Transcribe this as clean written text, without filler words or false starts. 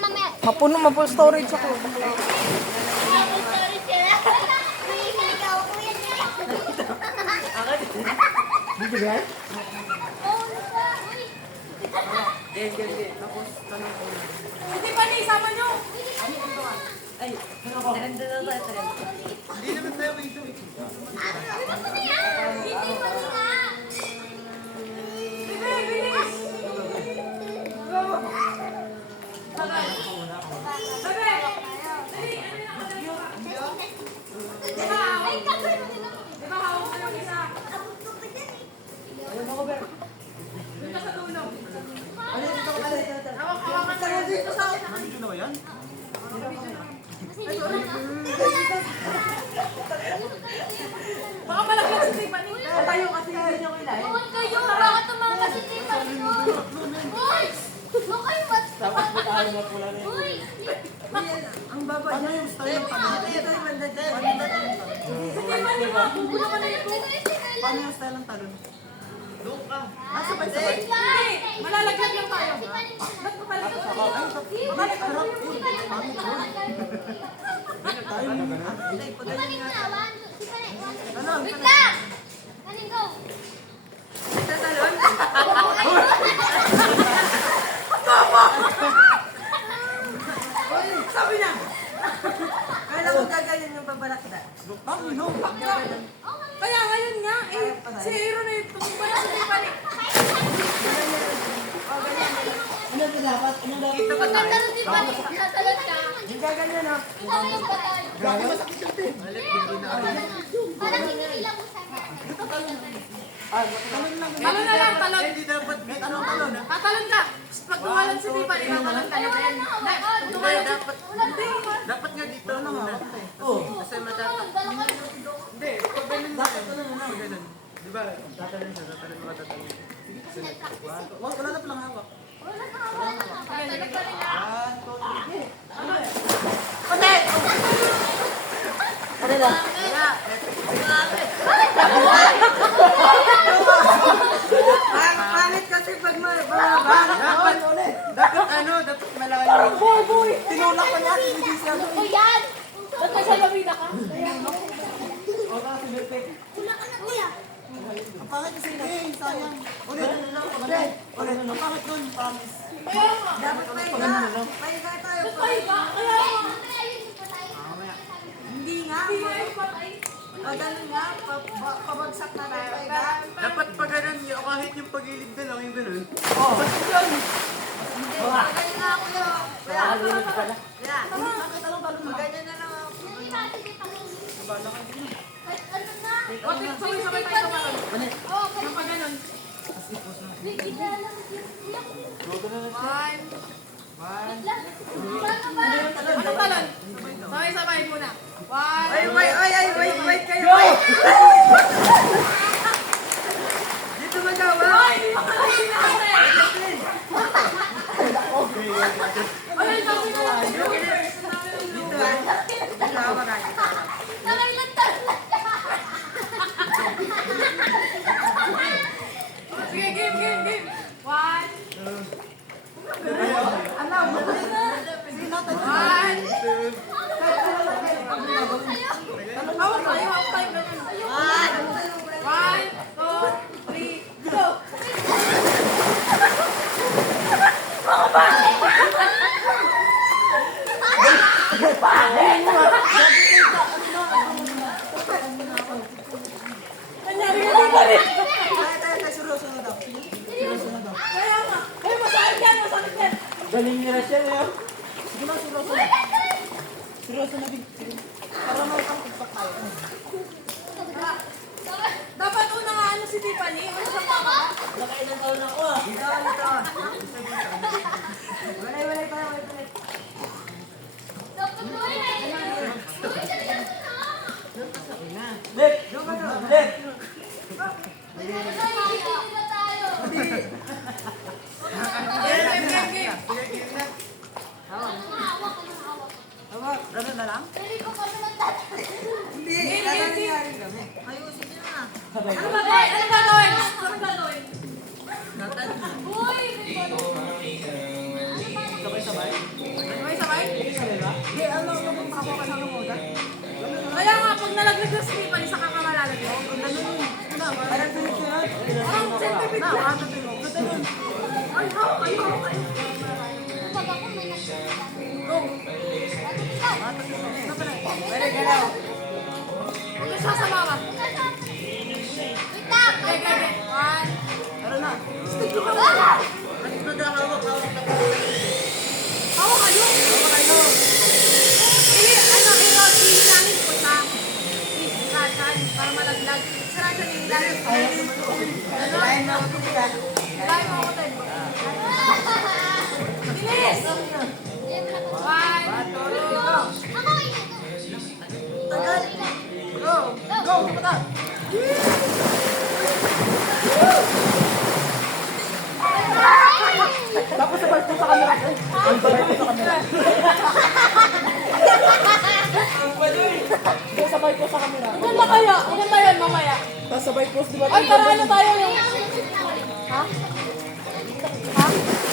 mamaya. Mapuno, ma-full storage ako. Dito ba yan? Tapos, tanong ko. Hindi pa ni, sama nyo. Ay, trend na tayo, trend. Hindi naman tayo may ito. Hindi pa nga. Sige, bilis. Sabay. Sabay. Dali, ano na ako Ay, gagawin mo din ako. Di ba hawak ka ng isa? Doon ka sa dulo. Hawak-hawakan ka na dito sa akin. Nandito na ba yan? Kasi hindi ko na. Baka malaglag si Tiffany. Tayo kasi hindi niyo kailangan. Huwag kayo, baka tumama si Tiffany mo. Uy! Huwag kayo Dapat ba tayo magpula na yun? Uy! Ang baba niya yung style ng tanong. Si Tiffany, mabubulo ka na yung Paano yung style ng talon? Doon ka. Ah, sabay-sabay. Hindi, malalaglag lang tayo. Ba't papalik ka? Papalik ka. Tayo mo na. Tiffany mo na, one, two, Tiffany, one, two. Wait lang! Kanin go! Sabi niya. Kailan mo gaganyan yung babalakda? Paano no? Kaya ngayon nga, si Aaron na yung tumumba na si Tiffany. Ano dapat? Ano dapat? Pag natalon Tiffany, natalon ka. Yung gaganyan ha? Ikaw yung batal. Grabe masakit yung tin. Parang hindi lang mo sa akin. Talon lang. Talon na lang, talon. Hindi dapat. Anong talon? Tatalon ka. Pag tumalan si Tiffany, tatalon ka. Tumalan ka. Dapat nga dito na muna. Oo. Kasi matatak. Hindi, pag ganun na. Dapat na lang. Ganun. Di ba? Tatalon siya. Tatalon mo tatalon. Sige, wala na palang hawak. Wala ka, wala ka. Tatalon ka rin na. 1, 2, 3. Ano lang? Pangit kasi pag Dapat malayo. tinulak pa natin si Jisa. Ano yan? Ba't nasa labida ka? O, kasi perfect. Wala ka na, kuya. Ang pangit kasi sayang. Ulit. Ang pangit nun, promise. Kaya nga. Dapat pahiga tayo. Pahiga. Kaya nga. Mamaya yun, yung patay. Hindi nga. Hindi nga yung patay. O ganun nga, pabagsak na tayo. Pahiga. Dapat pa ganun, kahit yung pagilid na lang, yung ganun. Ganyan na ako yun. Nakalimutan ka pala. Kaya, ganyan na lang ako. Yung iba, sige, pag- Bala ka din. ano na? Wati, sabay-sabay tayo tumalon. Oo, Yung pag ganun. bigla lang. One. Bigla. Paano ba? Ano talon? Sabay-sabay muna. One. Wait kayo. Dito magawa. Ay, hindi pa pala hinahanay. Ay, sabi ko lang. Magawa ka. Nakailan talon na siya. Sige, game. One. Alam mo. One. Sa'yo. Hawak tayo ganun. One, two, three, go! Kanyari ka din pa rin. Tayo, surusunod ako. Kaya nga. Ay, masakit yan. Galing niya na siya ngayon. Sige lang, surusunod. Surusunod. Para makapagpak tayo. Dapat una nga ano si Tiffany. Ano sa mama? Nakailan taon ako ah. Dito. Walay pa. Dapat mo eh. Uy, dali lang na. Left! Left! Hindi na tayo. Game. Hawak. Hawak. Ganun na lang? Dali ko pa naman tayo. Hindi. Nangyari kami. Ayusin niyo na. Ano gagawin? Ano gagawin? Uy, may Sabay-sabay. Hindi, ano, yung ako ka ng mo. Kaya nga, pag nalaglag yung snipan, isa ka kamalalagay. Parang sunod-sunod. Ang sentipit Na, ko. ano to yun? Ganda nun. Ay, hawak kayo, hawak kayo. Pag ako may nagsasabi. Go. Pwede, galaw. Huwag ka sasamawa. Wait lang. Okay, okay, okay. One. Tara na. Ah! Hawak kayo. Pili namin po sa Rajan para malaglag. Sa Rajan yung ilalim. Lain na ako sila. Ilalim mo ako tayo. Bilis! One, two, Ako ito. Tagal. Go. Go. Pumunta. Tapos sabay po sa camera. Ang sabay po sa camera. Sabay po sa camera. Maganda kaya. Maganda yan mamaya. Tapos sabay po, di ba? Ay, tara ano tayo yung... Kaya ako nagsasabi. Ha? Ha?